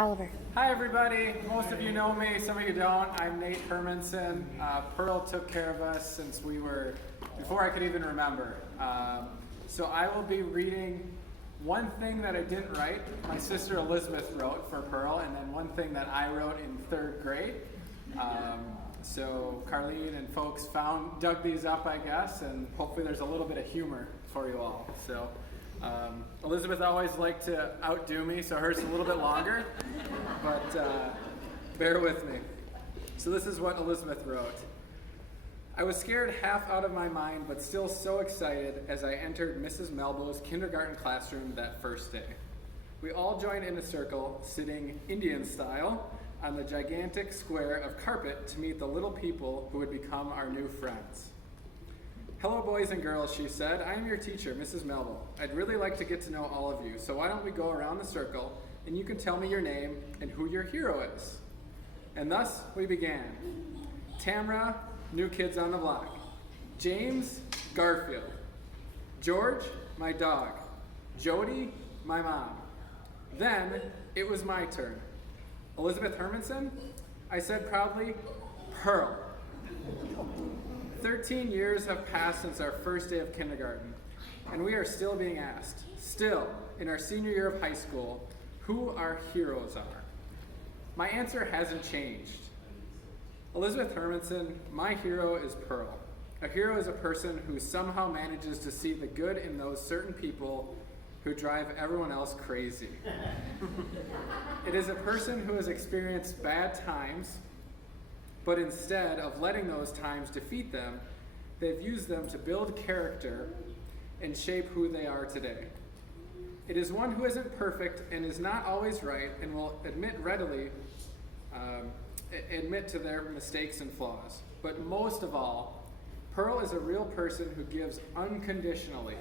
Oliver. Hi everybody, most of you know me, some of you don't. I'm Nate Hermanson. Pearl took care of us since before I could even remember. So I will be reading one thing that I didn't write, my sister Elizabeth wrote for Pearl, and then one thing that I wrote in 3rd grade. So Carlene and folks dug these up, I guess, and hopefully there's a little bit of humor for you all. So Elizabeth always liked to outdo me, so hers is a little bit longer, but bear with me. So this is what Elizabeth wrote. I was scared half out of my mind, but still so excited as I entered Mrs. Melbo's kindergarten classroom that first day. We all joined in a circle, sitting Indian style, on the gigantic square of carpet to meet the little people who would become our new friends. Hello, boys and girls, she said. I am your teacher, Mrs. Melbo. I'd really like to get to know all of you, so why don't we go around the circle, and you can tell me your name and who your hero is. And thus we began. Tamra, New Kids on the Block. James, Garfield. George, my dog. Jody, my mom. Then it was my turn. Elizabeth Hermanson? I said proudly, Pearl. 13 years have passed since our first day of kindergarten, and we are still being asked, still in our senior year of high school, who our heroes are. My answer hasn't changed. Elizabeth Hermanson, my hero is Pearl. A hero is a person who somehow manages to see the good in those certain people who drive everyone else crazy. It is a person who has experienced bad times, but instead of letting those times defeat them, they've used them to build character and shape who they are today. It is one who isn't perfect and is not always right and will admit to their mistakes and flaws. But most of all, Pearl is a real person who gives unconditionally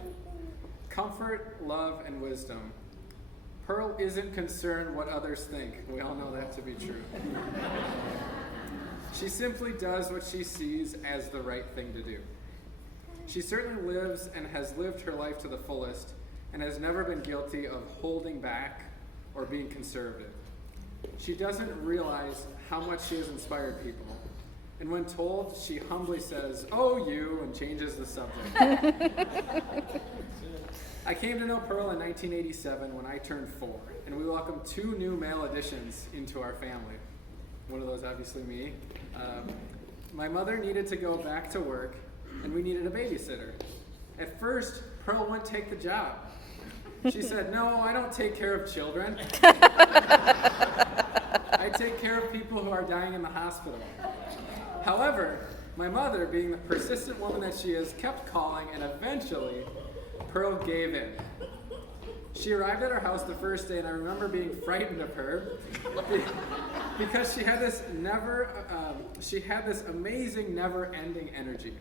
comfort, love, and wisdom. Pearl isn't concerned what others think. We all know that to be true. She simply does what she sees as the right thing to do. She certainly lives and has lived her life to the fullest and has never been guilty of holding back or being conservative. She doesn't realize how much she has inspired people. And when told, she humbly says, "Oh, you," and changes the subject. I came to know Pearl in 1987 when I turned 4, and we welcomed 2 new male additions into our family. One of those, obviously, me. My mother needed to go back to work, and we needed a babysitter. At first, Pearl wouldn't take the job. She said, "No, I don't take care of children. I take care of people who are dying in the hospital." However, my mother, being the persistent woman that she is, kept calling, and eventually, Pearl gave in. She arrived at our house the first day, and I remember being frightened of her because she had this amazing, never-ending energy.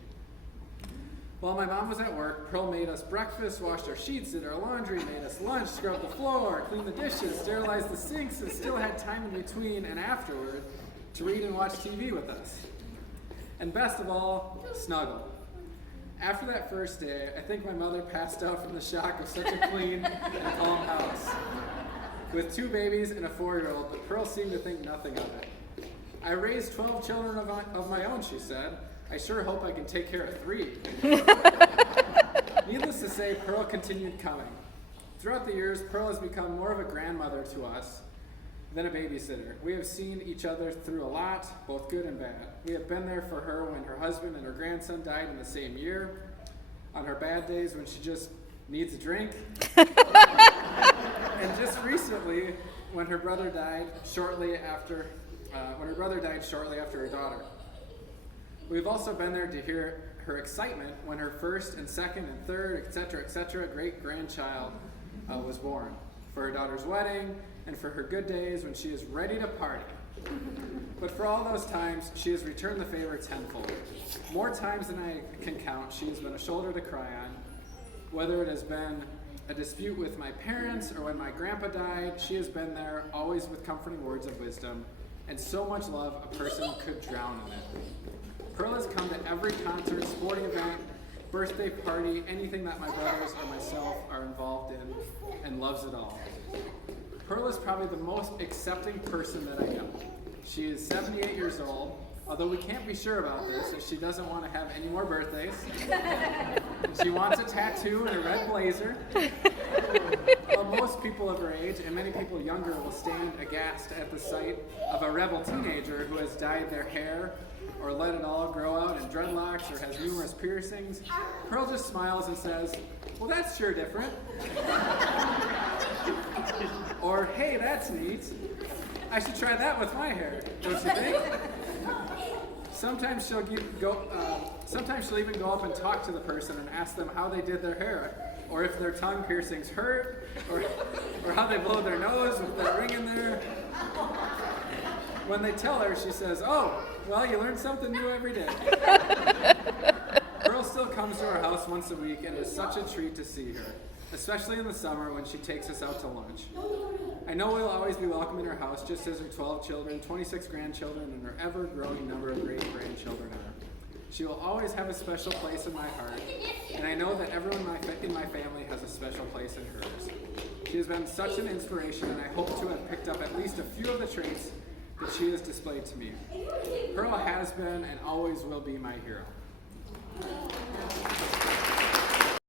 While my mom was at work, Pearl made us breakfast, washed our sheets, did our laundry, made us lunch, scrubbed the floor, cleaned the dishes, sterilized the sinks, and still had time in between and afterward to read and watch TV with us. And best of all, snuggle. After that first day, I think my mother passed out from the shock of such a clean and calm house. With 2 babies and a 4-year-old, but Pearl seemed to think nothing of it. I raised 12 children of my own, she said. I sure hope I can take care of 3. Needless to say, Pearl continued coming. Throughout the years, Pearl has become more of a grandmother to us than a babysitter. We have seen each other through a lot, both good and bad. We have been there for her when her husband and her grandson died in the same year, on her bad days when she just needs a drink, and just recently when her brother died shortly after her daughter. We've also been there to hear her excitement when her first and second and third, etc., great-grandchild was born, for her daughter's wedding, and for her good days when she is ready to party. But for all those times, she has returned the favor tenfold. More times than I can count, she has been a shoulder to cry on. Whether it has been a dispute with my parents or when my grandpa died, she has been there, always with comforting words of wisdom, and so much love a person could drown in it. Pearl has come to every concert, sporting event, birthday party, anything that my brothers or myself are involved in, and loves it all. Pearl is probably the most accepting person that I know. She is 78 years old, although we can't be sure about this as she doesn't want to have any more birthdays. She wants a tattoo and a red blazer. Well, most people of her age and many people younger will stand aghast at the sight of a rebel teenager who has dyed their hair or let it all grow out in dreadlocks or has numerous piercings. Pearl just smiles and says, "Well, that's sure different." Or, "Hey, that's neat. I should try that with my hair, don't you think?" Sometimes she'll even go up and talk to the person and ask them how they did their hair, or if their tongue piercings hurt, or how they blow their nose with that ring in there. When they tell her, she says, "Oh, well, you learn something new every day." Pearl still comes to our house once a week, and it's such a treat to see her, especially in the summer when she takes us out to lunch. I know we'll always be welcome in her house, just as her 12 children, 26 grandchildren, and her ever-growing number of great-grandchildren are. She will always have a special place in my heart, and I know that everyone in my family has a special place in hers. She has been such an inspiration, and I hope to have picked up at least a few of the traits that she has displayed to me. Pearl has been and always will be my hero.